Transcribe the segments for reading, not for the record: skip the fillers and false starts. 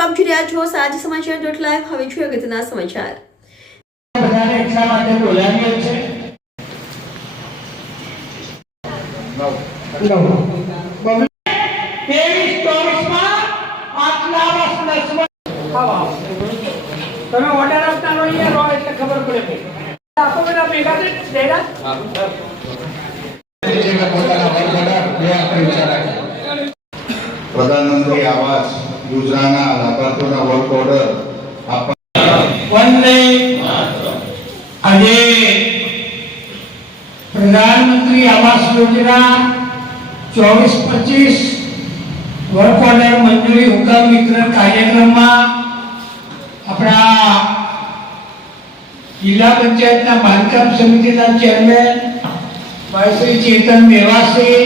મિત્રો આપ જોઈ રહ્યા છો સાંજ સમાચાર.live. હવે જોઈએ અગત્યના સમાચાર. બધાને એટલા માટે બોલાવ્યો છે તમે ઓર્ડર આપતા નો યાર હોય એટલે ખબર પડે આપો બધા ભેગા છે ડેરા પ્રધાનમંત્રી આવાસ યોજનાના લાભાર્થીઓના વર્ક ઓર્ડર વંદે આજે પ્રધાનમંત્રી આવાસ યોજના 24-25 વર્ક ઓર્ડર મંજૂરી હુકમ વિતરણ કાર્યક્રમમાં આપણા જિલ્લા પંચાયતના બાંધકામ સમિતિના ચેરમેન ભાઈ શ્રી ચેતન મેવાસી,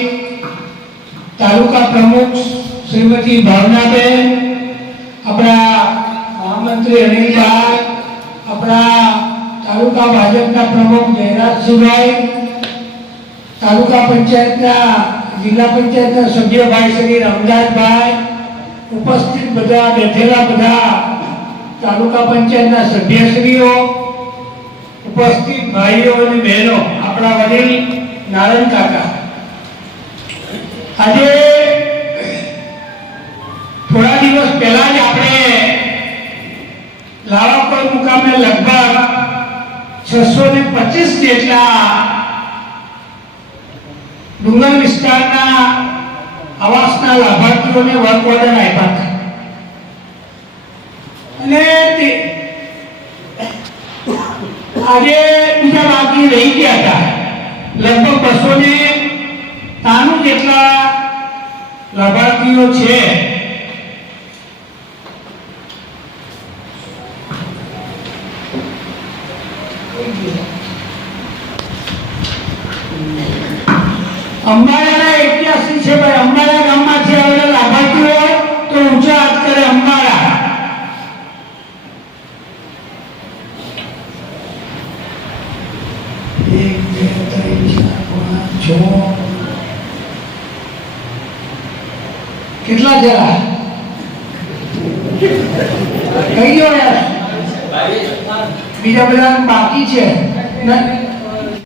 તાલુકા પ્રમુખ શ્રીમતી ભાવનાબેન, આપણા મહામંત્રી અનિલભાઈ, આપણા તાલુકા ભાજપના પ્રમુખ જયરાજસિંહભાઈ, તાલુકા પંચાયતના જિલ્લા પંચાયતના સભ્ય ભાઈ શ્રી રમદાસભાઈ, ઉપસ્થિત બધા બેઠેલા બધા તાલુકા પંચાયતના સભ્યશ્રીઓ, ઉપસ્થિત ભાઈઓ અને બહેનો, આપણા વડીલ નારાયણ કાકા, આજે થોડા દિવસ પહેલા જ આપણે લાવાકોટ મુકામે લગભગ 625 જેટલા ડુંગર વિસ્તારના આવાસના લાભાર્થીઓને વર્ક ઓર્ડર આપ્યા હતા અને આજે બીજા બાકી રહી ગયા હતા. લગભગ 293 જેટલા લાભાર્થીઓ છે. અંબાડાના 81 છે ભાઈ. અંબાડા ગામમાં છે આવેલા લાભાર્થીઓ તો ઊંચા હાથ કરે. અંબાડા કેટલા જરા કઈ ગયો યાર? બીજા બધા બાકી છે.